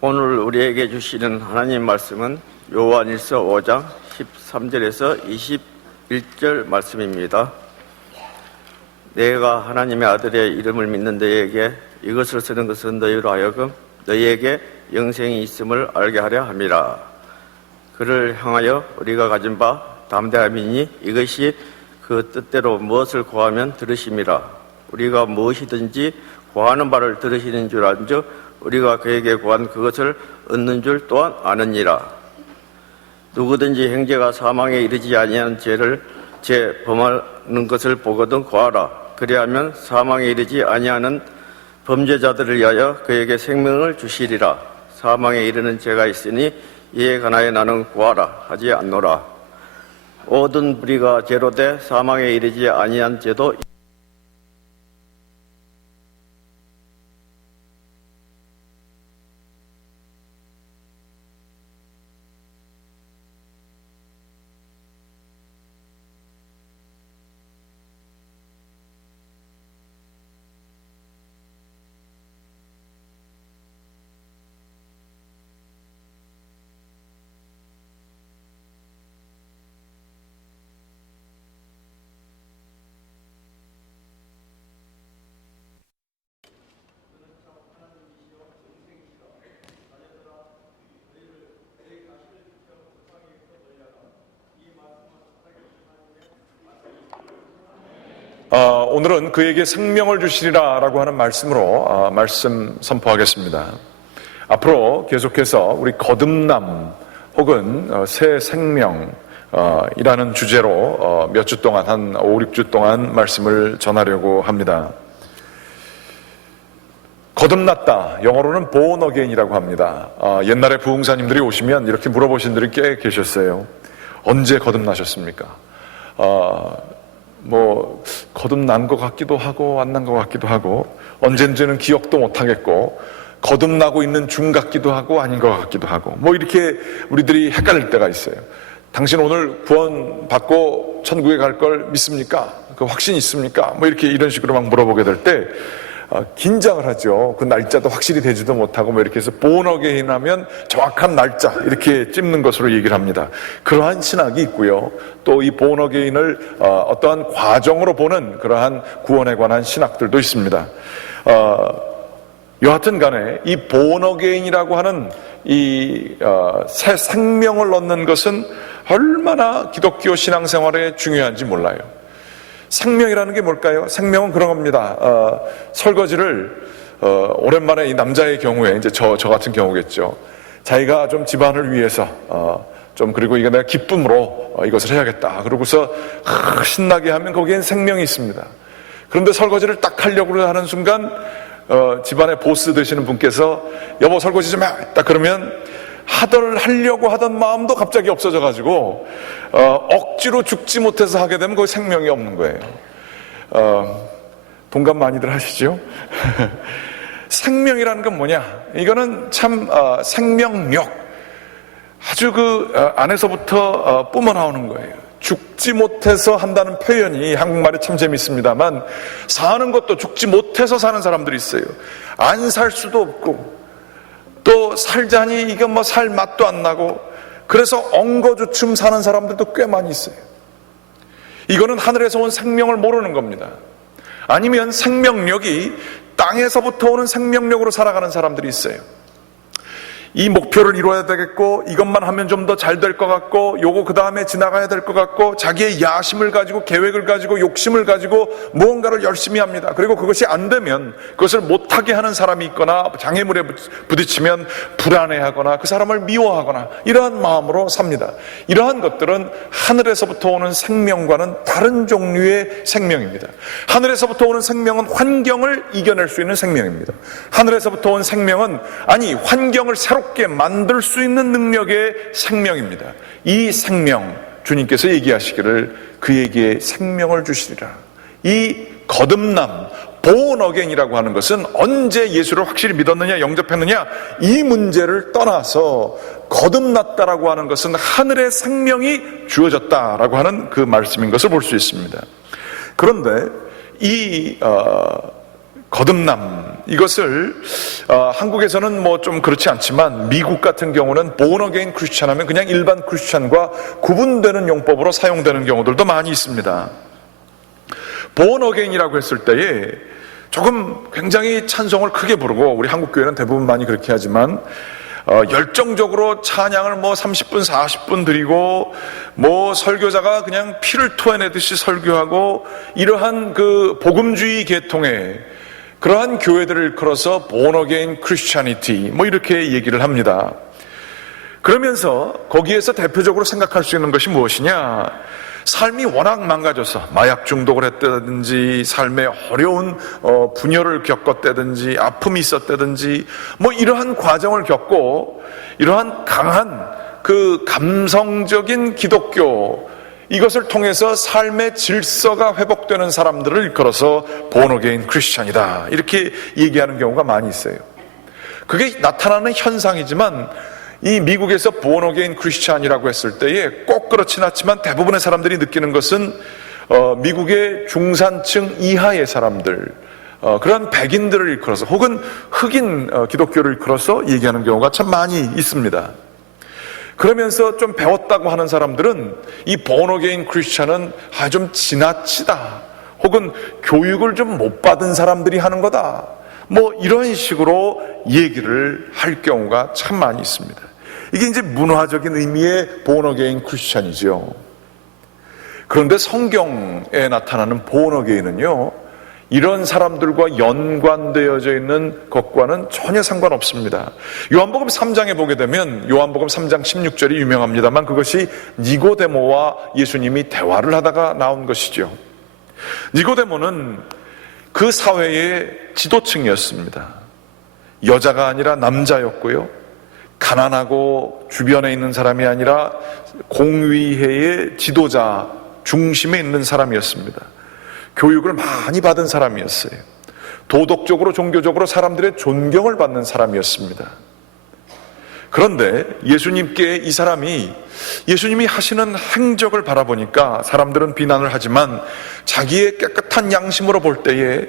오늘 우리에게 주시는 하나님 말씀은 요한일서 5장 13절에서 21절 말씀입니다. 내가 하나님의 아들의 이름을 믿는 너희에게 이것을 쓰는 것은 너희로 하여금 너희에게 영생이 있음을 알게 하려 함이라. 그를 향하여 우리가 가진 바 담대함이니 이것이 그 뜻대로 무엇을 구하면 들으심이라. 우리가 무엇이든지 구하는 바를 들으시는 줄 안즉 우리가 그에게 구한 그것을 얻는 줄 또한 아느니라. 누구든지 형제가 사망에 이르지 아니한 죄를 범하는 것을 보거든 구하라. 그리하면 사망에 이르지 아니하는 범죄자들을 위하여 그에게 생명을 주시리라. 사망에 이르는 죄가 있으니 이에 관하여 나는 구하라 하지 않노라. 모든 불의가 죄로 돼 사망에 이르지 아니한 죄도 오늘은 그에게 생명을 주시리라 라고 하는 말씀으로 말씀 선포하겠습니다. 앞으로 계속해서 우리 거듭남 혹은 새 생명 이라는 주제로 몇 주 동안 한 5, 6주 동안 말씀을 전하려고 합니다. 거듭났다, 영어로는 born again이라고 합니다. 옛날에 부흥사님들이 오시면 이렇게 물어보신 분들이 꽤 계셨어요. 언제 거듭나셨습니까? 거듭난 것 같기도 하고 안 난 것 같기도 하고 언젠지는 기억도 못하겠고 거듭나고 있는 중 같기도 하고 아닌 것 같기도 하고 이렇게 우리들이 헷갈릴 때가 있어요. 당신 오늘 구원 받고 천국에 갈 걸 믿습니까? 그 확신 있습니까? 이런 식으로 막 물어보게 될 때 긴장을 하죠. 그 날짜도 확실히 되지도 못하고 이렇게 해서 born again 하면 정확한 날짜 이렇게 찝는 것으로 얘기를 합니다. 그러한 신학이 있고요. 또 이 born again을 어떠한 과정으로 보는 그러한 구원에 관한 신학들도 있습니다. 여하튼 간에 이 born again이라고 하는 이 새 생명을 얻는 것은 얼마나 기독교 신앙생활에 중요한지 몰라요. 생명이라는 게 뭘까요? 생명은 그런 겁니다. 설거지를 오랜만에 이 남자의 경우에 이제 저 같은 경우겠죠. 자기가 좀 집안을 위해서 그리고 이거 내가 기쁨으로 이것을 해야겠다. 그러고서 신나게 하면 거기엔 생명이 있습니다. 그런데 설거지를 딱 하려고 하는 순간 집안의 보스 되시는 분께서 여보 설거지 좀 해. 딱 그러면 하려고 하던 마음도 갑자기 없어져 가지고 억지로 죽지 못해서 하게 되면 거기 생명이 없는 거예요. 동감 많이들 하시죠? 생명이라는 건 뭐냐? 이거는 참 생명력, 아주 그 안에서부터 뿜어나오는 거예요. 죽지 못해서 한다는 표현이 한국말에 참 재밌습니다만 사는 것도 죽지 못해서 사는 사람들이 있어요. 안 살 수도 없고 또 살자니 이게 살 맛도 안 나고 그래서 엉거주춤 사는 사람들도 꽤 많이 있어요. 이거는 하늘에서 온 생명을 모르는 겁니다. 아니면 생명력이 땅에서부터 오는 생명력으로 살아가는 사람들이 있어요. 이 목표를 이루어야 되겠고 이것만 하면 좀 더 잘 될 것 같고 요거 그 다음에 지나가야 될 것 같고 자기의 야심을 가지고 계획을 가지고 욕심을 가지고 무언가를 열심히 합니다. 그리고 그것이 안 되면 그것을 못하게 하는 사람이 있거나 장애물에 부딪히면 불안해하거나 그 사람을 미워하거나 이러한 마음으로 삽니다. 이러한 것들은 하늘에서부터 오는 생명과는 다른 종류의 생명입니다. 하늘에서부터 오는 생명은 환경을 이겨낼 수 있는 생명입니다. 하늘에서부터 온 생명은 환경을 새롭게 만들 수 있는 능력의 생명입니다. 이 생명, 주님께서 얘기하시기를 그에게 생명을 주시리라. 이 거듭남, born again이라고 하는 것은 언제 예수를 확실히 믿었느냐, 영접했느냐 이 문제를 떠나서 거듭났다라고 하는 것은 하늘의 생명이 주어졌다라고 하는 그 말씀인 것을 볼 수 있습니다. 그런데 이 거듭남, 이것을 한국에서는 뭐 좀 그렇지 않지만 미국 같은 경우는 born again 크리스찬 하면 그냥 일반 크리스찬과 구분되는 용법으로 사용되는 경우들도 많이 있습니다. born again이라고 했을 때에 조금 굉장히 찬송을 크게 부르고, 우리 한국 교회는 대부분 많이 그렇게 하지만 열정적으로 찬양을 뭐 30분 40분 드리고, 뭐 설교자가 그냥 피를 토해내듯이 설교하고, 이러한 그 복음주의 계통의 그러한 교회들을 일컬어서 born again Christianity 뭐 이렇게 얘기를 합니다. 그러면서 거기에서 대표적으로 생각할 수 있는 것이 무엇이냐, 삶이 워낙 망가져서 마약 중독을 했다든지, 삶에 어려운 분열을 겪었다든지, 아픔이 있었다든지, 뭐 이러한 과정을 겪고, 이러한 강한 그 감성적인 기독교, 이것을 통해서 삶의 질서가 회복되는 사람들을 일컬어서 born again 크리스찬이다, 이렇게 얘기하는 경우가 많이 있어요. 그게 나타나는 현상이지만, 이 미국에서 born again 크리스찬이라고 했을 때에 꼭 그렇진 않지만 대부분의 사람들이 느끼는 것은 미국의 중산층 이하의 사람들, 그런 백인들을 일컬어서, 혹은 흑인 기독교를 일컬어서 얘기하는 경우가 참 많이 있습니다. 그러면서 좀 배웠다고 하는 사람들은 이 born again 크리스찬은 좀 지나치다, 혹은 교육을 좀 못 받은 사람들이 하는 거다, 뭐 이런 식으로 얘기를 할 경우가 참 많이 있습니다. 이게 이제 문화적인 의미의 born again 크리스찬이죠. 그런데 성경에 나타나는 born again은요, 이런 사람들과 연관되어져 있는 것과는 전혀 상관없습니다. 요한복음 3장에 보게 되면, 요한복음 3장 16절이 유명합니다만, 그것이 니고데모와 예수님이 대화를 하다가 나온 것이죠. 니고데모는 그 사회의 지도층이었습니다. 여자가 아니라 남자였고요, 가난하고 주변에 있는 사람이 아니라 공의회의 지도자 중심에 있는 사람이었습니다. 교육을 많이 받은 사람이었어요. 도덕적으로 종교적으로 사람들의 존경을 받는 사람이었습니다. 그런데 예수님께 이 사람이, 예수님이 하시는 행적을 바라보니까 사람들은 비난을 하지만 자기의 깨끗한 양심으로 볼 때에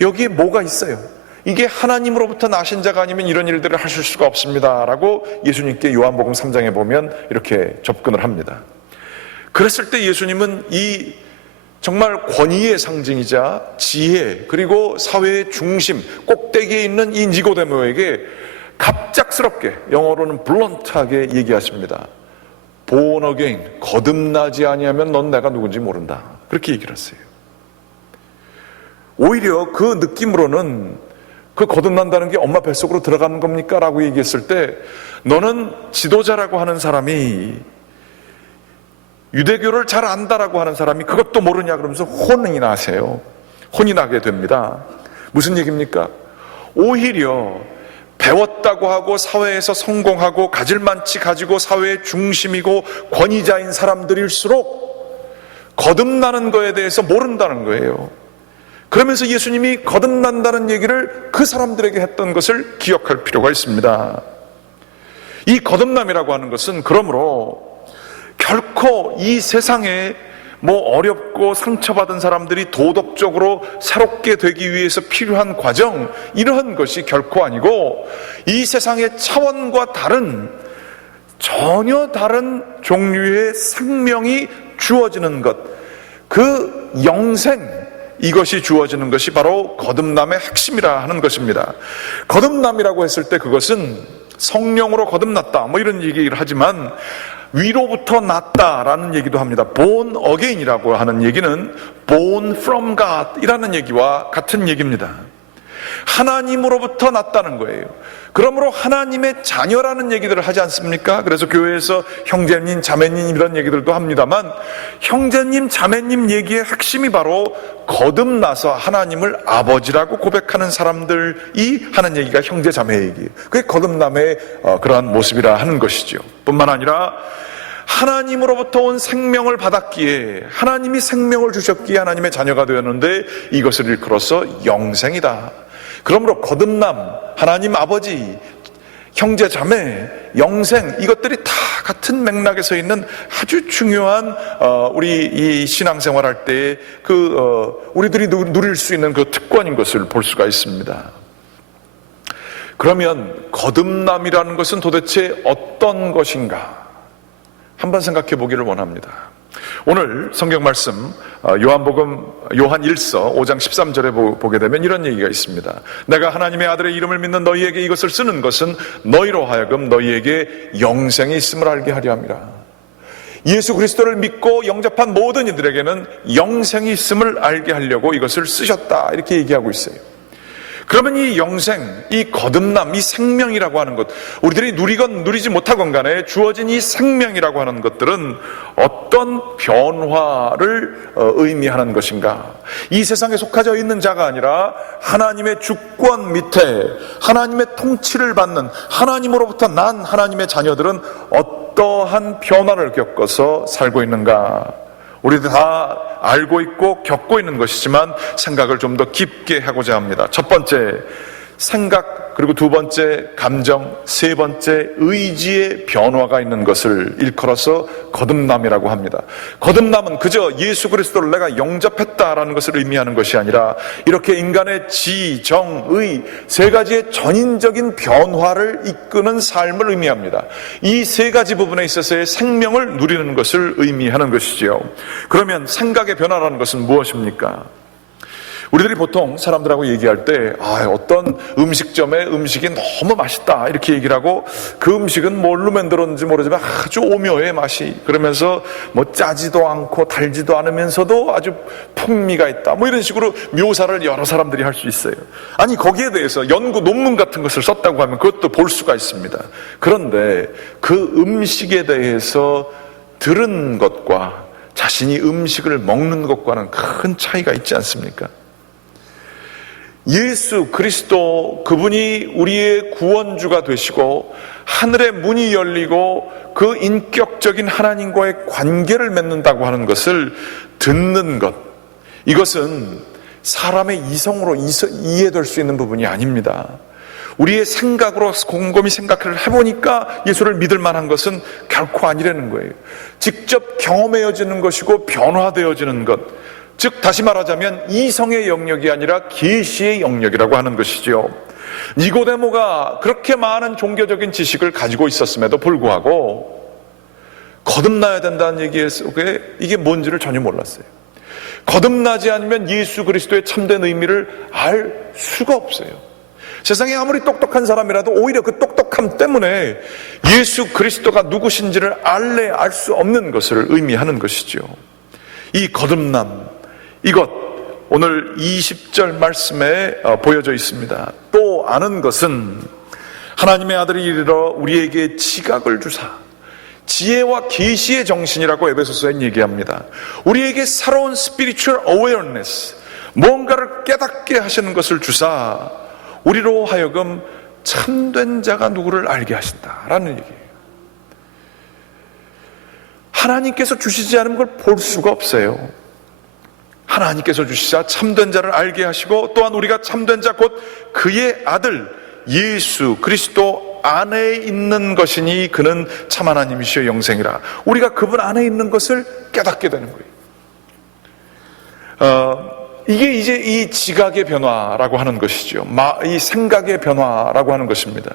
여기에 뭐가 있어요? 이게 하나님으로부터 나신 자가 아니면 이런 일들을 하실 수가 없습니다 라고 예수님께 요한복음 3장에 보면 이렇게 접근을 합니다. 그랬을 때 예수님은 이 정말 권위의 상징이자 지혜, 그리고 사회의 중심 꼭대기에 있는 이 니고데모에게 갑작스럽게, 영어로는 블런트하게 얘기하십니다. born again, 거듭나지 아니하면 넌 내가 누군지 모른다, 그렇게 얘기를 하세요. 오히려 그 느낌으로는 그 거듭난다는 게 엄마 뱃속으로 들어가는 겁니까? 라고 얘기했을 때, 너는 지도자라고 하는 사람이, 유대교를 잘 안다라고 하는 사람이 그것도 모르냐 그러면서 혼이 나세요. 혼이 나게 됩니다. 무슨 얘기입니까? 오히려 배웠다고 하고 사회에서 성공하고 가질 만치 가지고 사회의 중심이고 권위자인 사람들일수록 거듭나는 거에 대해서 모른다는 거예요. 그러면서 예수님이 거듭난다는 얘기를 그 사람들에게 했던 것을 기억할 필요가 있습니다. 이 거듭남이라고 하는 것은 그러므로 결코 이 세상에 뭐 어렵고 상처받은 사람들이 도덕적으로 새롭게 되기 위해서 필요한 과정, 이러한 것이 결코 아니고, 이 세상의 차원과 다른, 전혀 다른 종류의 생명이 주어지는 것, 그 영생, 이것이 주어지는 것이 바로 거듭남의 핵심이라 하는 것입니다. 거듭남이라고 했을 때 그것은 성령으로 거듭났다 뭐 이런 얘기를 하지만, 위로부터 났다라는 얘기도 합니다. born again이라고 하는 얘기는 born from God 이라는 얘기와 같은 얘기입니다. 하나님으로부터 났다는 거예요. 그러므로 하나님의 자녀라는 얘기들을 하지 않습니까? 그래서 교회에서 형제님, 자매님 이런 얘기들도 합니다만, 형제님, 자매님 얘기의 핵심이 바로 거듭나서 하나님을 아버지라고 고백하는 사람들이 하는 얘기가 형제, 자매 얘기예요. 그게 거듭남의 그러한 모습이라 하는 것이죠. 뿐만 아니라 하나님으로부터 온 생명을 받았기에, 하나님이 생명을 주셨기에 하나님의 자녀가 되었는데, 이것을 일컬어서 영생이다. 그러므로 거듭남, 하나님 아버지, 형제 자매, 영생, 이것들이 다 같은 맥락에서 있는 아주 중요한 우리 이 신앙생활할 때 우리들이 누릴 수 있는 그 특권인 것을 볼 수가 있습니다. 그러면 거듭남이라는 것은 도대체 어떤 것인가? 한번 생각해 보기를 원합니다. 오늘 성경 말씀 요한복음 요한 1서 5장 13절에 보게 되면 이런 얘기가 있습니다. 내가 하나님의 아들의 이름을 믿는 너희에게 이것을 쓰는 것은 너희로 하여금 너희에게 영생이 있음을 알게 하려 함이라. 예수 그리스도를 믿고 영접한 모든 이들에게는 영생이 있음을 알게 하려고 이것을 쓰셨다, 이렇게 얘기하고 있어요. 그러면 이 영생, 이 거듭남, 이 생명이라고 하는 것, 우리들이 누리건 누리지 못하건 간에 주어진 이 생명이라고 하는 것들은 어떤 변화를 의미하는 것인가? 이 세상에 속하져 있는 자가 아니라 하나님의 주권 밑에 하나님의 통치를 받는, 하나님으로부터 난 하나님의 자녀들은 어떠한 변화를 겪어서 살고 있는가? 우리들 다 알고 있고 겪고 있는 것이지만 생각을 좀 더 깊게 하고자 합니다. 첫 번째, 생각, 그리고 두 번째, 감정, 세 번째, 의지의 변화가 있는 것을 일컬어서 거듭남이라고 합니다. 거듭남은 그저 예수 그리스도를 내가 영접했다라는 것을 의미하는 것이 아니라 이렇게 인간의 지, 정, 의 세 가지의 전인적인 변화를 이끄는 삶을 의미합니다. 이 세 가지 부분에 있어서의 생명을 누리는 것을 의미하는 것이지요. 그러면 생각의 변화라는 것은 무엇입니까? 우리들이 보통 사람들하고 얘기할 때 어떤 음식점의 음식이 너무 맛있다 이렇게 얘기를 하고, 그 음식은 뭘로 만들었는지 모르지만 아주 오묘해 맛이, 그러면서 뭐 짜지도 않고 달지도 않으면서도 아주 풍미가 있다, 뭐 이런 식으로 묘사를 여러 사람들이 할 수 있어요. 아니, 거기에 대해서 연구 논문 같은 것을 썼다고 하면 그것도 볼 수가 있습니다. 그런데 그 음식에 대해서 들은 것과 자신이 음식을 먹는 것과는 큰 차이가 있지 않습니까? 예수 그리스도, 그분이 우리의 구원주가 되시고 하늘의 문이 열리고 그 인격적인 하나님과의 관계를 맺는다고 하는 것을 듣는 것, 이것은 사람의 이성으로 이해될 수 있는 부분이 아닙니다. 우리의 생각으로 곰곰이 생각을 해보니까 예수를 믿을 만한 것은 결코 아니라는 거예요. 직접 경험해지는 것이고 변화되어지는 것, 즉 다시 말하자면 이성의 영역이 아니라 계시의 영역이라고 하는 것이죠. 니고데모가 그렇게 많은 종교적인 지식을 가지고 있었음에도 불구하고 거듭나야 된다는 얘기 속에 이게 뭔지를 전혀 몰랐어요. 거듭나지 않으면 예수 그리스도의 참된 의미를 알 수가 없어요. 세상에 아무리 똑똑한 사람이라도 오히려 그 똑똑함 때문에 예수 그리스도가 누구신지를 알 수 없는 것을 의미하는 것이죠. 이 거듭남, 이것 오늘 20절 말씀에 보여져 있습니다. 또 아는 것은 하나님의 아들이 이르러 우리에게 지각을 주사, 지혜와 계시의 정신이라고 에베소서에 얘기합니다. 우리에게 새로운 spiritual awareness, 뭔가를 깨닫게 하시는 것을 주사 우리로 하여금 참된 자가 누구를 알게 하신다라는 얘기예요. 하나님께서 주시지 않으면 그걸 볼 수가 없어요. 하나님께서 주시자 참된 자를 알게 하시고, 또한 우리가 참된 자 곧 그의 아들 예수 그리스도 안에 있는 것이니 그는 참 하나님이시여 영생이라. 우리가 그분 안에 있는 것을 깨닫게 되는 거예요. 이게 이제 이 지각의 변화라고 하는 것이죠. 이 생각의 변화라고 하는 것입니다.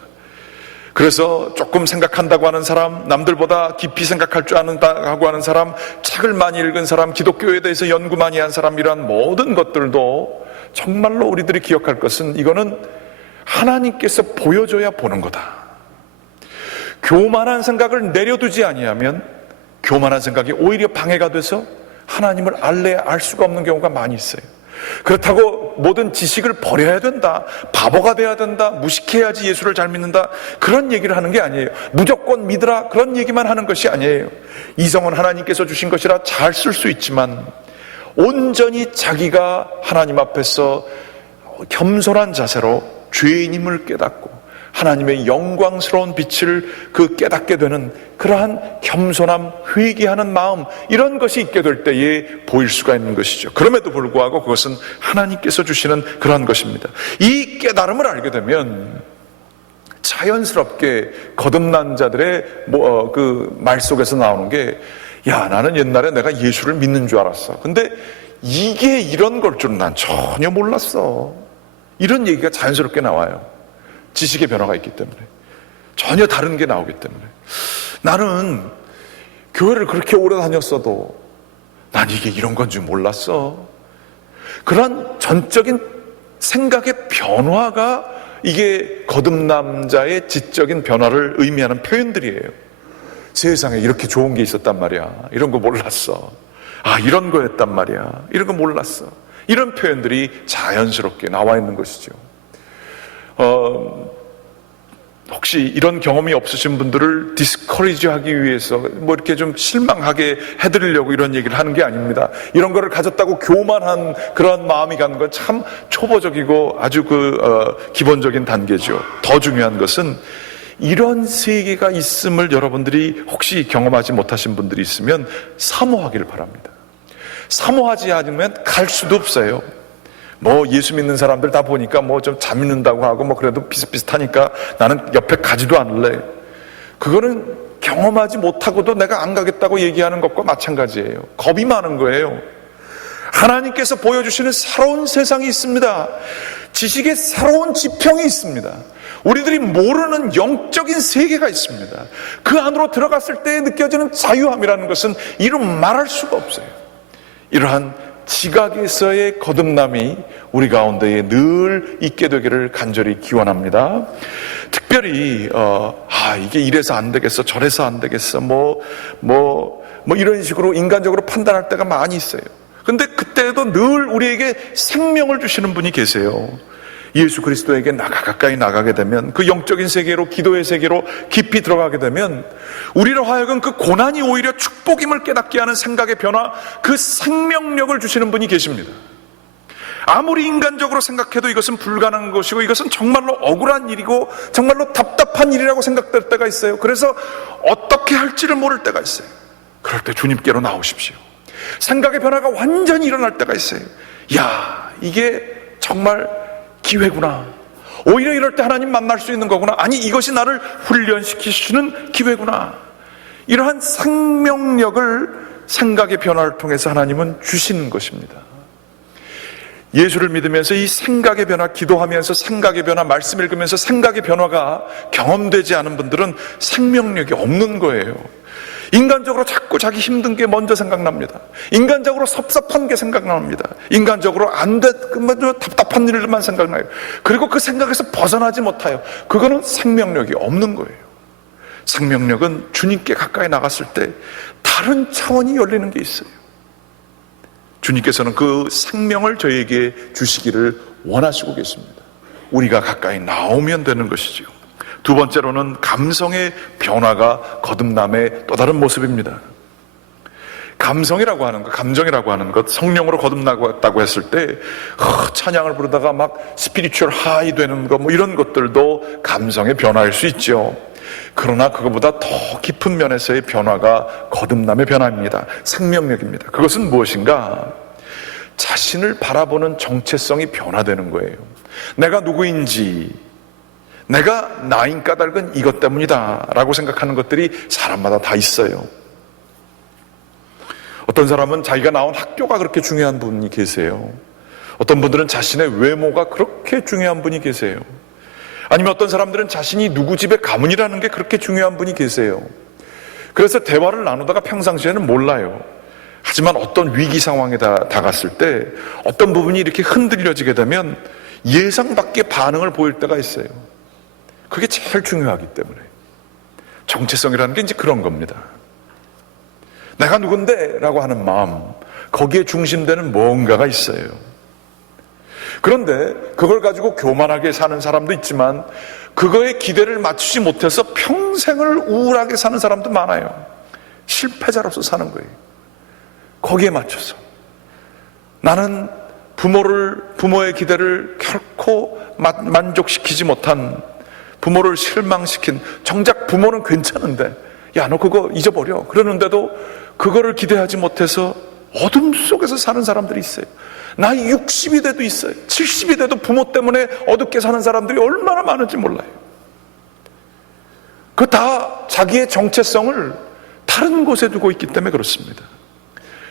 그래서 조금 생각한다고 하는 사람, 남들보다 깊이 생각할 줄 아는다고 하는 사람, 책을 많이 읽은 사람, 기독교에 대해서 연구 많이 한 사람, 이런 모든 것들도 정말로 우리들이 기억할 것은 이거는 하나님께서 보여줘야 보는 거다. 교만한 생각을 내려두지 아니하면 교만한 생각이 오히려 방해가 돼서 하나님을 알래야 알 수가 없는 경우가 많이 있어요. 그렇다고 모든 지식을 버려야 된다, 바보가 돼야 된다, 무식해야지 예수를 잘 믿는다, 그런 얘기를 하는 게 아니에요. 무조건 믿으라, 그런 얘기만 하는 것이 아니에요. 이성은 하나님께서 주신 것이라 잘 쓸 수 있지만 온전히 자기가 하나님 앞에서 겸손한 자세로 죄인임을 깨닫고 하나님의 영광스러운 빛을 깨닫게 되는 그러한 겸손함, 회개하는 마음, 이런 것이 있게 될 때에 보일 수가 있는 것이죠. 그럼에도 불구하고 그것은 하나님께서 주시는 그러한 것입니다. 이 깨달음을 알게 되면 자연스럽게 거듭난 자들의 그 말 속에서 나오는 게, 야, 나는 옛날에 내가 예수를 믿는 줄 알았어. 근데 이게 이런 걸 줄은 난 전혀 몰랐어. 이런 얘기가 자연스럽게 나와요. 지식의 변화가 있기 때문에. 전혀 다른 게 나오기 때문에. 나는 교회를 그렇게 오래 다녔어도 난 이게 이런 건 줄 몰랐어. 그런 전적인 생각의 변화가 이게 거듭남자의 지적인 변화를 의미하는 표현들이에요. 세상에 이렇게 좋은 게 있었단 말이야. 이런 거 몰랐어. 아, 이런 거였단 말이야. 이런 거 몰랐어. 이런 표현들이 자연스럽게 나와 있는 것이죠. 혹시 이런 경험이 없으신 분들을 디스커리지 하기 위해서 뭐 이렇게 좀 실망하게 해드리려고 이런 얘기를 하는 게 아닙니다. 이런 거를 가졌다고 교만한 그런 마음이 가는 건 참 초보적이고 아주 기본적인 단계죠. 더 중요한 것은 이런 세계가 있음을 여러분들이 혹시 경험하지 못하신 분들이 있으면 사모하기를 바랍니다. 사모하지 않으면 갈 수도 없어요. 뭐 예수 믿는 사람들 다 보니까 뭐 좀 잘 믿는다고 하고 뭐 그래도 비슷비슷하니까 나는 옆에 가지도 않을래. 그거는 경험하지 못하고도 내가 안 가겠다고 얘기하는 것과 마찬가지예요. 겁이 많은 거예요. 하나님께서 보여주시는 새로운 세상이 있습니다. 지식의 새로운 지평이 있습니다. 우리들이 모르는 영적인 세계가 있습니다. 그 안으로 들어갔을 때 느껴지는 자유함이라는 것은 이루 말할 수가 없어요. 이러한 지각에서의 거듭남이 우리 가운데에 늘 있게 되기를 간절히 기원합니다. 특별히 이게 이래서 안 되겠어, 저래서 안 되겠어, 뭐 이런 식으로 인간적으로 판단할 때가 많이 있어요. 근데 그때도 늘 우리에게 생명을 주시는 분이 계세요. 예수 그리스도에게 가까이 나가게 되면, 그 영적인 세계로, 기도의 세계로 깊이 들어가게 되면 우리로 하여금 그 고난이 오히려 축복임을 깨닫게 하는 생각의 변화, 그 생명력을 주시는 분이 계십니다. 아무리 인간적으로 생각해도 이것은 불가능한 것이고 이것은 정말로 억울한 일이고 정말로 답답한 일이라고 생각될 때가 있어요. 그래서 어떻게 할지를 모를 때가 있어요. 그럴 때 주님께로 나오십시오. 생각의 변화가 완전히 일어날 때가 있어요. 야, 이게 정말 기회구나. 오히려 이럴 때 하나님 만날 수 있는 거구나. 아니, 이것이 나를 훈련시키시는 기회구나. 이러한 생명력을 생각의 변화를 통해서 하나님은 주시는 것입니다. 예수를 믿으면서 이 생각의 변화, 기도하면서 생각의 변화, 말씀 읽으면서 생각의 변화가 경험되지 않은 분들은 생명력이 없는 거예요. 인간적으로 자꾸 자기 힘든 게 먼저 생각납니다. 인간적으로 섭섭한 게 생각납니다. 인간적으로 답답한 일만 생각나요. 그리고 그 생각에서 벗어나지 못해요. 그거는 생명력이 없는 거예요. 생명력은 주님께 가까이 나갔을 때 다른 차원이 열리는 게 있어요. 주님께서는 그 생명을 저희에게 주시기를 원하시고 계십니다. 우리가 가까이 나오면 되는 것이지요. 두 번째로는 감성의 변화가 거듭남의 또 다른 모습입니다. 감성이라고 하는 것, 감정이라고 하는 것, 성령으로 거듭나고 했을 때 찬양을 부르다가 막 스피리추얼 하이 되는 것, 뭐 이런 것들도 감성의 변화일 수 있죠. 그러나 그것보다 더 깊은 면에서의 변화가 거듭남의 변화입니다. 생명력입니다. 그것은 무엇인가? 자신을 바라보는 정체성이 변화되는 거예요. 내가 누구인지, 내가 나인 까닭은 이것 때문이다 라고 생각하는 것들이 사람마다 다 있어요. 어떤 사람은 자기가 나온 학교가 그렇게 중요한 분이 계세요. 어떤 분들은 자신의 외모가 그렇게 중요한 분이 계세요. 아니면 어떤 사람들은 자신이 누구 집에 가문이라는 게 그렇게 중요한 분이 계세요. 그래서 대화를 나누다가 평상시에는 몰라요. 하지만 어떤 위기 상황에 다갔을 때 어떤 부분이 이렇게 흔들려지게 되면 예상 밖의 반응을 보일 때가 있어요. 그게 제일 중요하기 때문에. 정체성이라는 게 이제 그런 겁니다. 내가 누군데? 라고 하는 마음, 거기에 중심되는 뭔가가 있어요. 그런데 그걸 가지고 교만하게 사는 사람도 있지만 그거에 기대를 맞추지 못해서 평생을 우울하게 사는 사람도 많아요. 실패자로서 사는 거예요. 거기에 맞춰서 나는 부모의 기대를 결코 만족시키지 못한, 부모를 실망시킨, 정작 부모는 괜찮은데 야, 너 그거 잊어버려 그러는데도 그거를 기대하지 못해서 어둠 속에서 사는 사람들이 있어요. 나이 60이 돼도 있어요. 70이 돼도 부모 때문에 어둡게 사는 사람들이 얼마나 많은지 몰라요. 그 다 자기의 정체성을 다른 곳에 두고 있기 때문에 그렇습니다.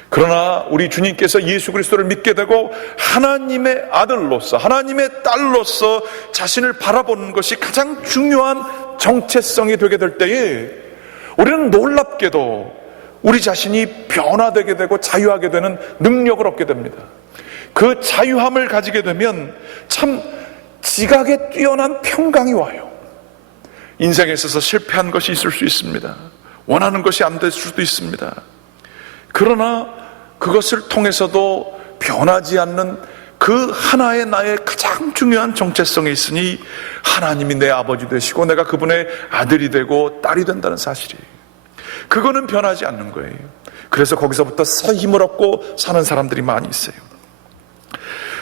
그러나 우리 주님께서 예수 그리스도를 믿게 되고 하나님의 아들로서, 하나님의 딸로서 자신을 바라보는 것이 가장 중요한 정체성이 되게 될 때에 우리는 놀랍게도 우리 자신이 변화되게 되고 자유하게 되는 능력을 얻게 됩니다. 그 자유함을 가지게 되면 참 지각에 뛰어난 평강이 와요. 인생에 있어서 실패한 것이 있을 수 있습니다. 원하는 것이 안 될 수도 있습니다. 그러나 그것을 통해서도 변하지 않는 그 하나의 나의 가장 중요한 정체성이 있으니 하나님이 내 아버지 되시고 내가 그분의 아들이 되고 딸이 된다는 사실이에요. 그거는 변하지 않는 거예요. 그래서 거기서부터 새 힘을 얻고 사는 사람들이 많이 있어요.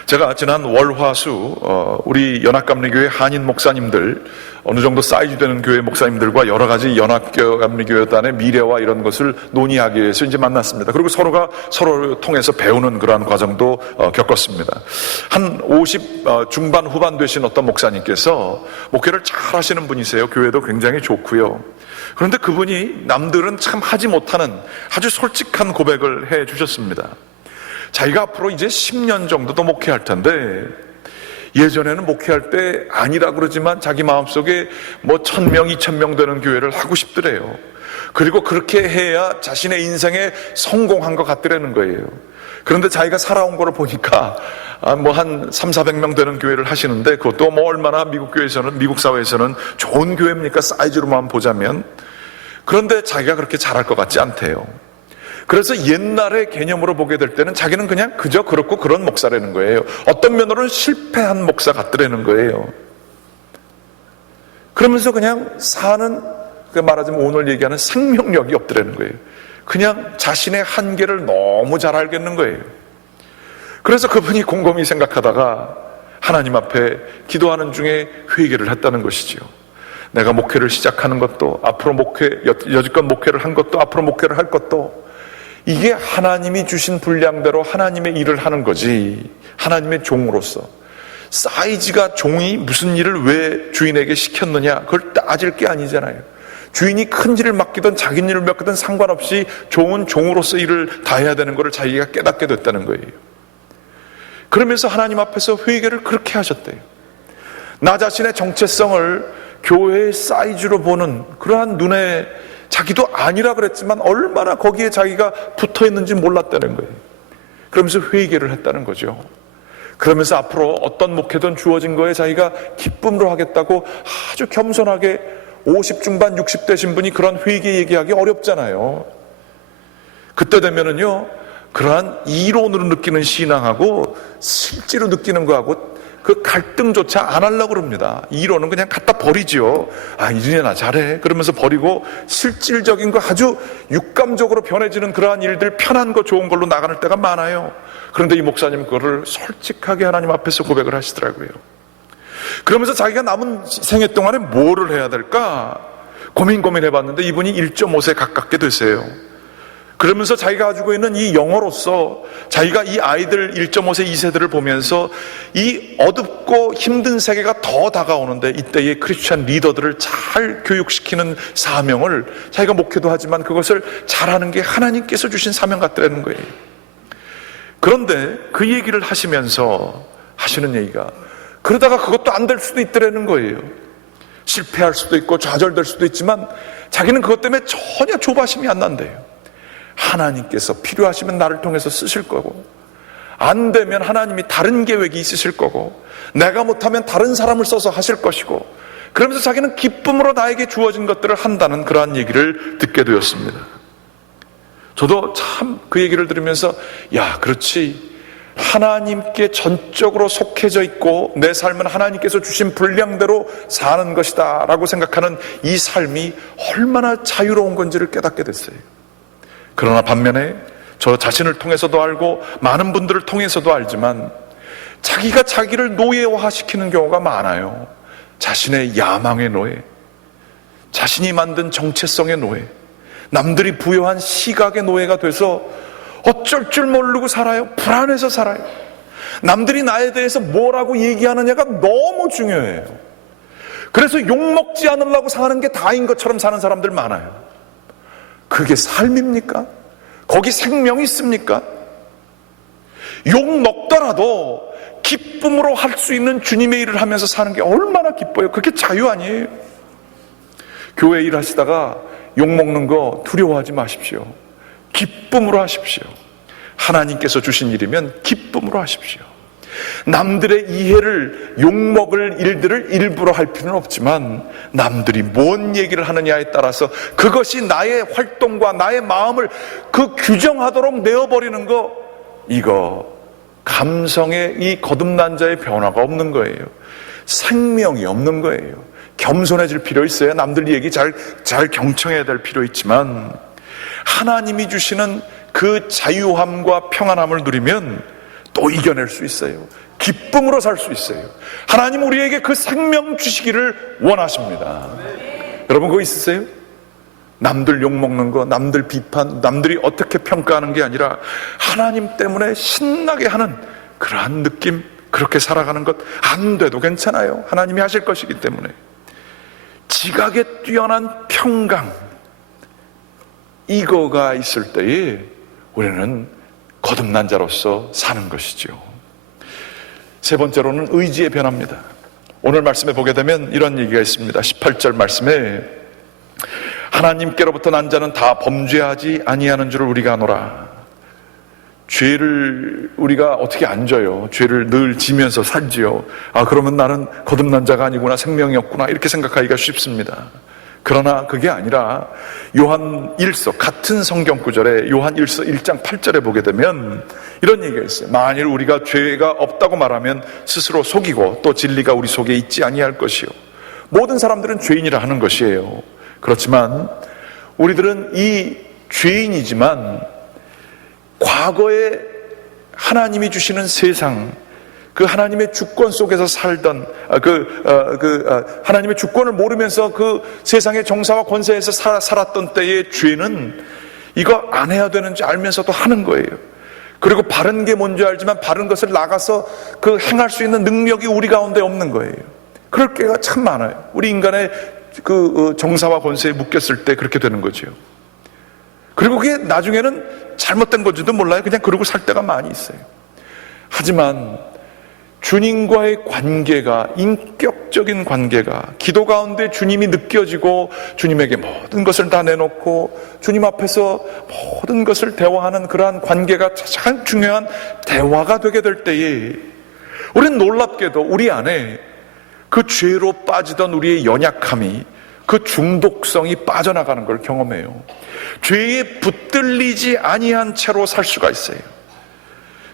제가 지난 월화수 우리 연합감리교회 한인 목사님들, 어느 정도 사이즈 되는 교회 목사님들과 여러 가지 연합감리교회단의 미래와 이런 것을 논의하기 위해서 이제 만났습니다. 그리고 서로가 서로를 통해서 배우는 그러한 과정도 겪었습니다. 한 50 중반 후반 되신 어떤 목사님께서 목회를 잘 하시는 분이세요. 교회도 굉장히 좋고요. 그런데 그분이 남들은 참 하지 못하는 아주 솔직한 고백을 해 주셨습니다. 자기가 앞으로 이제 10년 정도 더 목회할 텐데 예전에는 목회할 때 아니라 그러지만 자기 마음속에 뭐 1000명, 2000명 되는 교회를 하고 싶더래요. 그리고 그렇게 해야 자신의 인생에 성공한 것 같더라는 거예요. 그런데 자기가 살아온 거를 보니까 뭐 한 300~400명 되는 교회를 하시는데 그것도 뭐 얼마나 미국 교회에서는, 미국 사회에서는 좋은 교회입니까? 사이즈로만 보자면. 그런데 자기가 그렇게 잘할 것 같지 않대요. 그래서 옛날의 개념으로 보게 될 때는 자기는 그냥 그저 그렇고 그런 목사라는 거예요. 어떤 면으로는 실패한 목사 같더라는 거예요. 그러면서 그냥 사는, 말하자면 오늘 얘기하는 생명력이 없더라는 거예요. 그냥 자신의 한계를 너무 잘 알겠는 거예요. 그래서 그분이 곰곰이 생각하다가 하나님 앞에 기도하는 중에 회개를 했다는 것이죠. 내가 목회를 시작하는 것도, 앞으로 여지껏 목회를 한 것도, 앞으로 목회를 할 것도 이게 하나님이 주신 분량대로 하나님의 일을 하는 거지, 하나님의 종으로서. 사이즈가 종이 무슨 일을 왜 주인에게 시켰느냐 그걸 따질 게 아니잖아요. 주인이 큰 일을 맡기든 작은 일을 맡기든 상관없이 종은 종으로서 일을 다 해야 되는 것을 자기가 깨닫게 됐다는 거예요. 그러면서 하나님 앞에서 회개를 그렇게 하셨대요. 나 자신의 정체성을 교회의 사이즈로 보는 그러한 눈에, 자기도 아니라 그랬지만 얼마나 거기에 자기가 붙어 있는지 몰랐다는 거예요. 그러면서 회개를 했다는 거죠. 그러면서 앞으로 어떤 목회든 주어진 거에 자기가 기쁨으로 하겠다고 아주 겸손하게 50 중반 60 되신 분이 그런 회개 얘기하기 어렵잖아요. 그때 되면은요, 그러한 이론으로 느끼는 신앙하고 실제로 느끼는 거하고 그 갈등조차 안 하려고 그럽니다. 이론은 그냥 갖다 버리죠. 아, 이제나 잘해. 그러면서 버리고 실질적인 거 아주 육감적으로 변해지는 그러한 일들, 편한 거 좋은 걸로 나가는 때가 많아요. 그런데 이 목사님 그거를 솔직하게 하나님 앞에서 고백을 하시더라고요. 그러면서 자기가 남은 생애 동안에 뭐를 해야 될까 고민해봤는데 이분이 1.5세 가깝게 되세요. 그러면서 자기가 가지고 있는 이 영어로서 자기가 이 아이들 1.5세 2세들을 보면서 이 어둡고 힘든 세계가 더 다가오는데 이때의 크리스찬 리더들을 잘 교육시키는 사명을, 자기가 목회도 하지만 그것을 잘하는 게 하나님께서 주신 사명 같더라는 거예요. 그런데 그 얘기를 하시면서 하시는 얘기가, 그러다가 그것도 안 될 수도 있더라는 거예요. 실패할 수도 있고 좌절될 수도 있지만 자기는 그것 때문에 전혀 조바심이 안 난대요. 하나님께서 필요하시면 나를 통해서 쓰실 거고, 안 되면 하나님이 다른 계획이 있으실 거고, 내가 못하면 다른 사람을 써서 하실 것이고, 그러면서 자기는 기쁨으로 나에게 주어진 것들을 한다는 그러한 얘기를 듣게 되었습니다. 저도 참 그 얘기를 들으면서, 야, 그렇지, 하나님께 전적으로 속해져 있고 내 삶은 하나님께서 주신 분량대로 사는 것이다 라고 생각하는 이 삶이 얼마나 자유로운 건지를 깨닫게 됐어요. 그러나 반면에 저 자신을 통해서도 알고 많은 분들을 통해서도 알지만 자기가 자기를 노예화시키는 경우가 많아요. 자신의 야망의 노예, 자신이 만든 정체성의 노예, 남들이 부여한 시각의 노예가 돼서 어쩔 줄 모르고 살아요. 불안해서 살아요. 남들이 나에 대해서 뭐라고 얘기하느냐가 너무 중요해요. 그래서 욕먹지 않으려고 사는 게 다인 것처럼 사는 사람들 많아요. 그게 삶입니까? 거기 생명이 있습니까? 욕먹더라도 기쁨으로 할 수 있는 주님의 일을 하면서 사는 게 얼마나 기뻐요. 그게 자유 아니에요? 교회 일하시다가 욕먹는 거 두려워하지 마십시오. 기쁨으로 하십시오. 하나님께서 주신 일이면 기쁨으로 하십시오. 남들의 이해를 욕먹을 일들을 일부러 할 필요는 없지만 남들이 뭔 얘기를 하느냐에 따라서 그것이 나의 활동과 나의 마음을 그 규정하도록 내어버리는 거, 이거 감성의 이 거듭난 자의 변화가 없는 거예요. 생명이 없는 거예요. 겸손해질 필요 있어요. 남들 얘기 잘 경청해야 될 필요 있지만 하나님이 주시는 그 자유함과 평안함을 누리면 또 이겨낼 수 있어요. 기쁨으로 살 수 있어요. 하나님 우리에게 그 생명 주시기를 원하십니다. 여러분 그거 있으세요? 남들 욕먹는 거, 남들 비판, 남들이 어떻게 평가하는 게 아니라 하나님 때문에 신나게 하는 그러한 느낌, 그렇게 살아가는 것 안 돼도 괜찮아요. 하나님이 하실 것이기 때문에. 지각에 뛰어난 평강, 이거가 있을 때에 우리는 거듭난 자로서 사는 것이죠. 세 번째로는 의지의 변화입니다. 오늘 말씀에 보게 되면 이런 얘기가 있습니다. 18절 말씀에 하나님께로부터 난 자는 다 범죄하지 아니하는 줄을 우리가 아노라. 죄를 우리가 어떻게 안 져요? 죄를 늘 지면서 살지요. 그러면 나는 거듭난 자가 아니구나, 생명이 없구나, 이렇게 생각하기가 쉽습니다. 그러나 그게 아니라 요한 1서, 같은 성경 구절에 요한 1서 1장 8절에 보게 되면 이런 얘기가 있어요. 만일 우리가 죄가 없다고 말하면 스스로 속이고 또 진리가 우리 속에 있지 아니할 것이요. 모든 사람들은 죄인이라 하는 것이에요. 그렇지만 우리들은 이 죄인이지만 과거에 하나님이 주시는 세상, 그 하나님의 주권 속에서 살던 하나님의 주권을 모르면서 그 세상의 정사와 권세에서 살았던 때의 죄는 이거 안 해야 되는지 알면서도 하는 거예요. 그리고 바른 게 뭔지 알지만 바른 것을 나가서 그 행할 수 있는 능력이 우리 가운데 없는 거예요. 그럴 때가 참 많아요. 우리 인간의 그 정사와 권세에 묶였을 때 그렇게 되는 거죠. 그리고 그게 나중에는 잘못된 건지도 몰라요. 그냥 그러고 살 때가 많이 있어요. 하지만 주님과의 관계가, 인격적인 관계가, 기도 가운데 주님이 느껴지고 주님에게 모든 것을 다 내놓고 주님 앞에서 모든 것을 대화하는 그러한 관계가 가장 중요한 대화가 되게 될 때에 우리는 놀랍게도 우리 안에 그 죄로 빠지던 우리의 연약함이, 그 중독성이 빠져나가는 걸 경험해요. 죄에 붙들리지 아니한 채로 살 수가 있어요.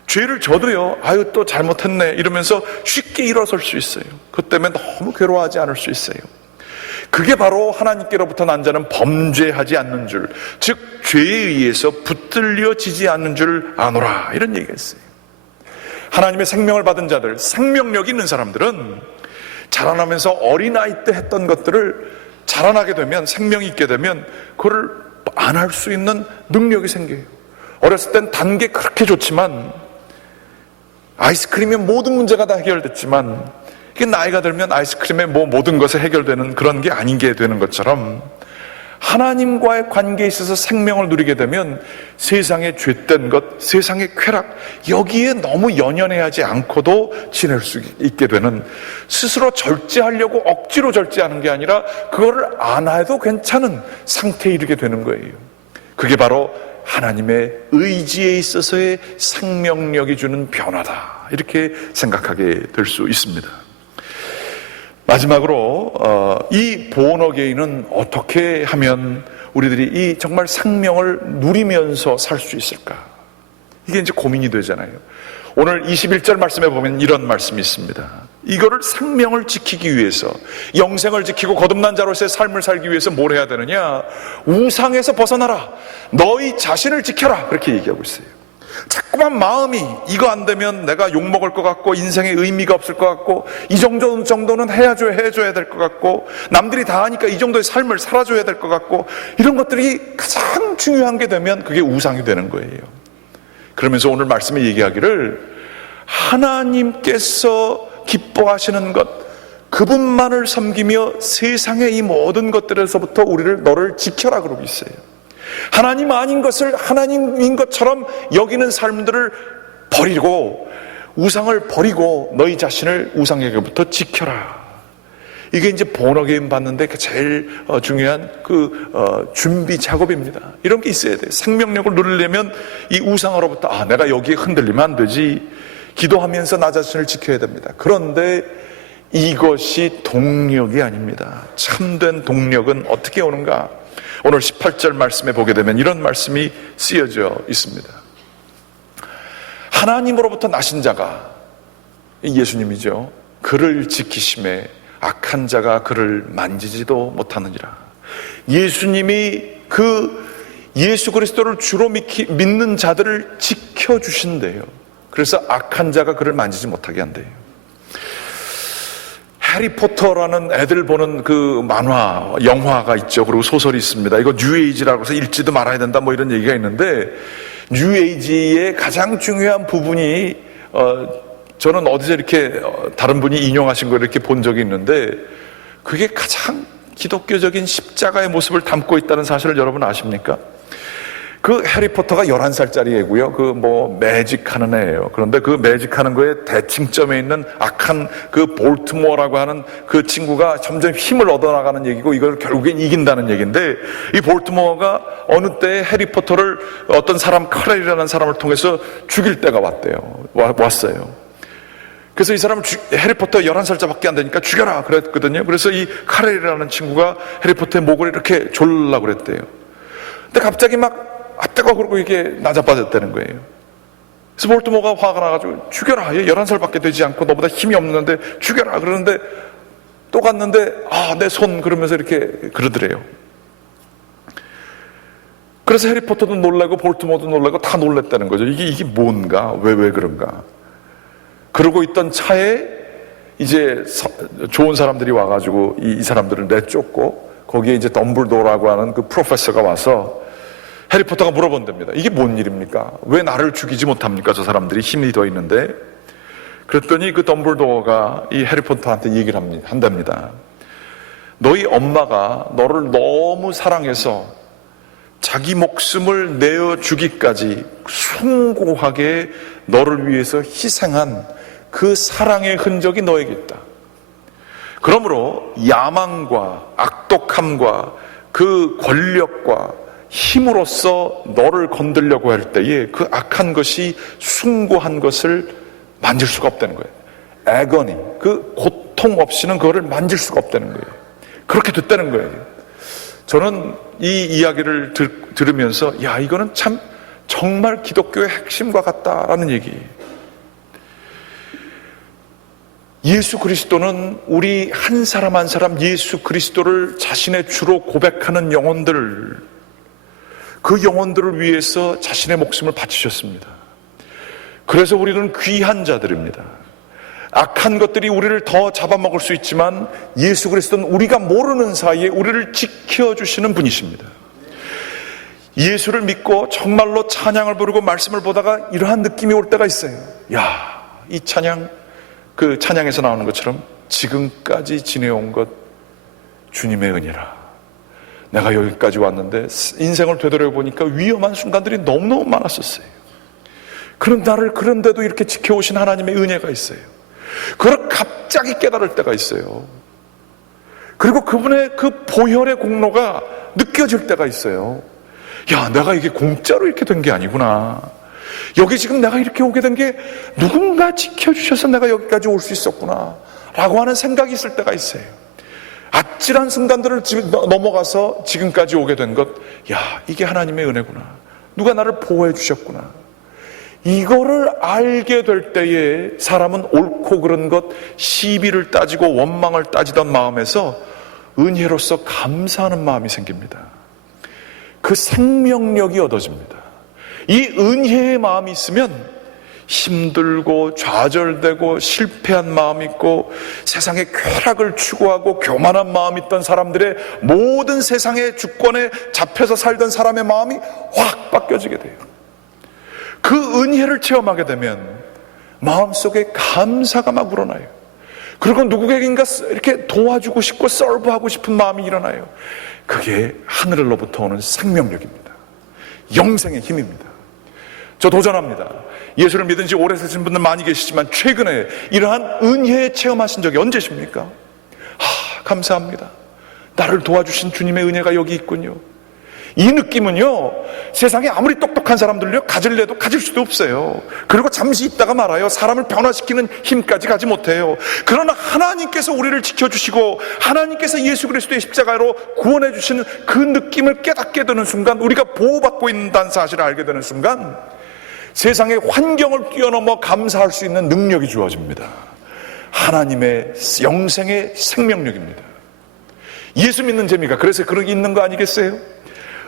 죄를 져도요, 또 잘못했네 이러면서 쉽게 일어설 수 있어요. 그것 때문에 너무 괴로워하지 않을 수 있어요. 그게 바로 하나님께로부터 난 자는 범죄하지 않는 줄, 즉 죄에 의해서 붙들려지지 않는 줄 아노라, 이런 얘기가 있어요. 하나님의 생명을 받은 자들, 생명력 있는 사람들은 자라나면서 어린아이 때 했던 것들을 자라나게 되면, 생명이 있게 되면 그걸 안 할 수 있는 능력이 생겨요. 어렸을 땐 단 게 그렇게 좋지만, 아이스크림의 모든 문제가 다 해결됐지만, 이게 나이가 들면 아이스크림의 모든 것이 해결되는 그런 게 아닌 게 되는 것처럼, 하나님과의 관계에 있어서 생명을 누리게 되면 세상의 죄된 것, 세상의 쾌락, 여기에 너무 연연해하지 않고도 지낼 수 있게 되는, 스스로 절제하려고 억지로 절제하는 게 아니라 그거를 안 해도 괜찮은 상태에 이르게 되는 거예요. 그게 바로 하나님의 의지에 있어서의 생명력이 주는 변화다, 이렇게 생각하게 될 수 있습니다. 마지막으로 이 본어게인은 어떻게 하면 우리들이 이 정말 생명을 누리면서 살 수 있을까? 이게 이제 고민이 되잖아요. 오늘 21절 말씀에 보면 이런 말씀이 있습니다. 이거를 생명을 지키기 위해서, 영생을 지키고 거듭난 자로서의 삶을 살기 위해서 뭘 해야 되느냐? 우상에서 벗어나라, 너희 자신을 지켜라, 그렇게 얘기하고 있어요. 자꾸만 마음이 이거 안 되면 내가 욕먹을 것 같고 인생에 의미가 없을 것 같고 이 정도는 해줘야 될 것 같고 남들이 다 하니까 이 정도의 삶을 살아줘야 될 것 같고, 이런 것들이 가장 중요한 게 되면 그게 우상이 되는 거예요. 그러면서 오늘 말씀에 얘기하기를 하나님께서 기뻐하시는 것, 그분만을 섬기며 세상의 이 모든 것들에서부터 너를 지켜라 그러고 있어요. 하나님 아닌 것을 하나님인 것처럼 여기는 삶들을 버리고 우상을 버리고 너희 자신을 우상에게부터 지켜라. 이게 이제 본어게임 받는데 제일 중요한 준비 작업입니다. 이런 게 있어야 돼요. 생명력을 누리려면 이 우상으로부터 내가 여기에 흔들리면 안 되지. 기도하면서 나 자신을 지켜야 됩니다. 그런데 이것이 동력이 아닙니다. 참된 동력은 어떻게 오는가? 오늘 18절 말씀에 보게 되면 이런 말씀이 쓰여져 있습니다. 하나님으로부터 나신 자가 예수님이죠. 그를 지키심에 악한 자가 그를 만지지도 못하느니라. 예수님이 예수 그리스도를 주로 믿는 자들을 지켜주신대요. 그래서 악한 자가 그를 만지지 못하게 한대요. 해리포터라는 애들 보는 만화, 영화가 있죠. 그리고 소설이 있습니다. 이거 뉴에이지라고 해서 읽지도 말아야 된다 이런 얘기가 있는데, 뉴에이지의 가장 중요한 부분이 저는 어디서 이렇게 다른 분이 인용하신 걸 이렇게 본 적이 있는데, 그게 가장 기독교적인 십자가의 모습을 담고 있다는 사실을 여러분 아십니까? 해리포터가 11살짜리 애고요. 매직하는 애예요. 그런데 매직하는 거에 대칭점에 있는 악한 볼트모어라고 하는 그 친구가 점점 힘을 얻어나가는 얘기고, 이걸 결국엔 이긴다는 얘기인데, 이 볼트모어가 어느 때 해리포터를 어떤 사람, 카렐이라는 사람을 통해서 죽일 때가 왔어요. 그래서 이 사람은 해리포터 11살짜리밖에 안 되니까 죽여라 그랬거든요. 그래서 이 카렐이라는 친구가 해리포터의 목을 이렇게 졸라고 그랬대요. 근데 갑자기 뜨거워 그러고 이게 나자빠졌다는 거예요. 그래서 볼트모어가 화가 나가지고 죽여라. 얘 11살밖에 되지 않고 너보다 힘이 없는데 죽여라. 그러는데 또 갔는데 내 손 그러면서 이렇게 그러더래요. 그래서 해리포터도 놀라고 볼트모어도 놀라고 다 놀랬다는 거죠. 이게 뭔가? 왜 그런가? 그러고 있던 차에 이제 좋은 사람들이 와가지고 이 사람들을 내쫓고, 거기에 이제 덤블도어라고 하는 프로페서가 와서 해리포터가 물어본답니다. 이게 뭔 일입니까? 왜 나를 죽이지 못합니까? 저 사람들이 힘이 더 있는데. 그랬더니 덤블도어가 이 해리포터한테 얘기를 한답니다. 너희 엄마가 너를 너무 사랑해서 자기 목숨을 내어 주기까지 숭고하게 너를 위해서 희생한 그 사랑의 흔적이 너에게 있다. 그러므로 야망과 악독함과 그 권력과 힘으로써 너를 건들려고 할 때에 그 악한 것이 숭고한 것을 만질 수가 없다는 거예요. 애거니, 고통 없이는 그거를 만질 수가 없다는 거예요. 그렇게 됐다는 거예요. 저는 이 이야기를 들으면서 이거는 참 정말 기독교의 핵심과 같다라는 얘기예요. 예수 그리스도는 우리 한 사람 한 사람 예수 그리스도를 자신의 주로 고백하는 영혼들을, 그 영혼들을 위해서 자신의 목숨을 바치셨습니다. 그래서 우리는 귀한 자들입니다. 악한 것들이 우리를 더 잡아먹을 수 있지만 예수 그리스도는 우리가 모르는 사이에 우리를 지켜주시는 분이십니다. 예수를 믿고 정말로 찬양을 부르고 말씀을 보다가 이러한 느낌이 올 때가 있어요. 이 찬양, 찬양에서 나오는 것처럼 지금까지 지내온 것 주님의 은혜라. 내가 여기까지 왔는데 인생을 되돌아보니까 위험한 순간들이 너무너무 많았었어요. 그런데도 이렇게 지켜오신 하나님의 은혜가 있어요. 그걸 갑자기 깨달을 때가 있어요. 그리고 그분의 보혈의 공로가 느껴질 때가 있어요. 내가 이게 공짜로 이렇게 된 게 아니구나. 여기 지금 내가 이렇게 오게 된 게 누군가 지켜주셔서 내가 여기까지 올 수 있었구나 라고 하는 생각이 있을 때가 있어요. 아찔한 순간들을 넘어가서 지금까지 오게 된 것, 이게 하나님의 은혜구나. 누가 나를 보호해 주셨구나. 이거를 알게 될 때에 사람은 옳고 그른 것, 시비를 따지고 원망을 따지던 마음에서 은혜로서 감사하는 마음이 생깁니다. 그 생명력이 얻어집니다. 이 은혜의 마음이 있으면 힘들고 좌절되고 실패한 마음이 있고 세상의 쾌락을 추구하고 교만한 마음이 있던 사람들의 모든 세상의 주권에 잡혀서 살던 사람의 마음이 확 바뀌어지게 돼요. 그 은혜를 체험하게 되면 마음속에 감사가 막 우러나요. 그리고 누구에게인가 이렇게 도와주고 싶고 서브하고 싶은 마음이 일어나요. 그게 하늘로부터 오는 생명력입니다. 영생의 힘입니다. 저 도전합니다. 예수를 믿은 지 오래 되신 분들 많이 계시지만 최근에 이러한 은혜에 체험하신 적이 언제십니까? 감사합니다. 나를 도와주신 주님의 은혜가 여기 있군요. 이 느낌은요, 세상에 아무리 똑똑한 사람들요 가질래도 가질 수도 없어요. 그리고 잠시 있다가 말아요. 사람을 변화시키는 힘까지 가지 못해요. 그러나 하나님께서 우리를 지켜주시고 하나님께서 예수 그리스도의 십자가로 구원해 주시는 그 느낌을 깨닫게 되는 순간, 우리가 보호받고 있다는 사실을 알게 되는 순간 세상의 환경을 뛰어넘어 감사할 수 있는 능력이 주어집니다. 하나님의 영생의 생명력입니다. 예수 믿는 재미가 그래서 그런 게 있는 거 아니겠어요?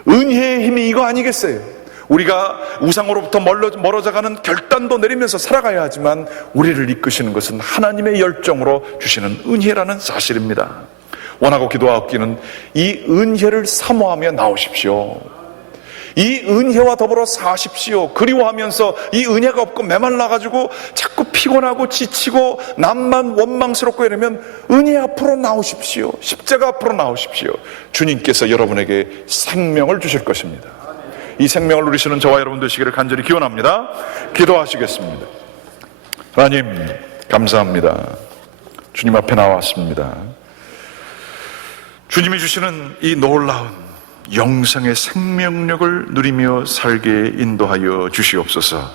은혜의 힘이 이거 아니겠어요? 우리가 우상으로부터 멀어져가는 결단도 내리면서 살아가야 하지만 우리를 이끄시는 것은 하나님의 열정으로 주시는 은혜라는 사실입니다. 원하고 기도하옵기는 이 은혜를 사모하며 나오십시오. 이 은혜와 더불어 사십시오. 그리워하면서 이 은혜가 없고 메말라가지고 자꾸 피곤하고 지치고 남만 원망스럽고 이러면 은혜 앞으로 나오십시오. 십자가 앞으로 나오십시오. 주님께서 여러분에게 생명을 주실 것입니다. 이 생명을 누리시는 저와 여러분 되시기를 간절히 기원합니다. 기도하시겠습니다. 하나님 감사합니다. 주님 앞에 나왔습니다. 주님이 주시는 이 놀라운 영생의 생명력을 누리며 살게 인도하여 주시옵소서.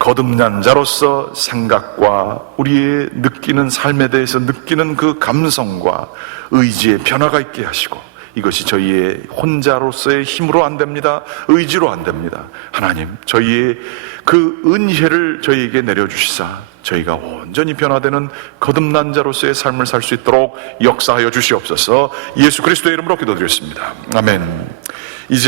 거듭난 자로서 생각과 우리의 느끼는 삶에 대해서 느끼는 그 감성과 의지의 변화가 있게 하시고, 이것이 저희의 혼자로서의 힘으로 안 됩니다. 의지로 안 됩니다. 하나님, 저희의 그 은혜를 저희에게 내려주시사 저희가 온전히 변화되는 거듭난 자로서의 삶을 살 수 있도록 역사하여 주시옵소서. 예수 그리스도의 이름으로 기도드렸습니다. 아멘. 이제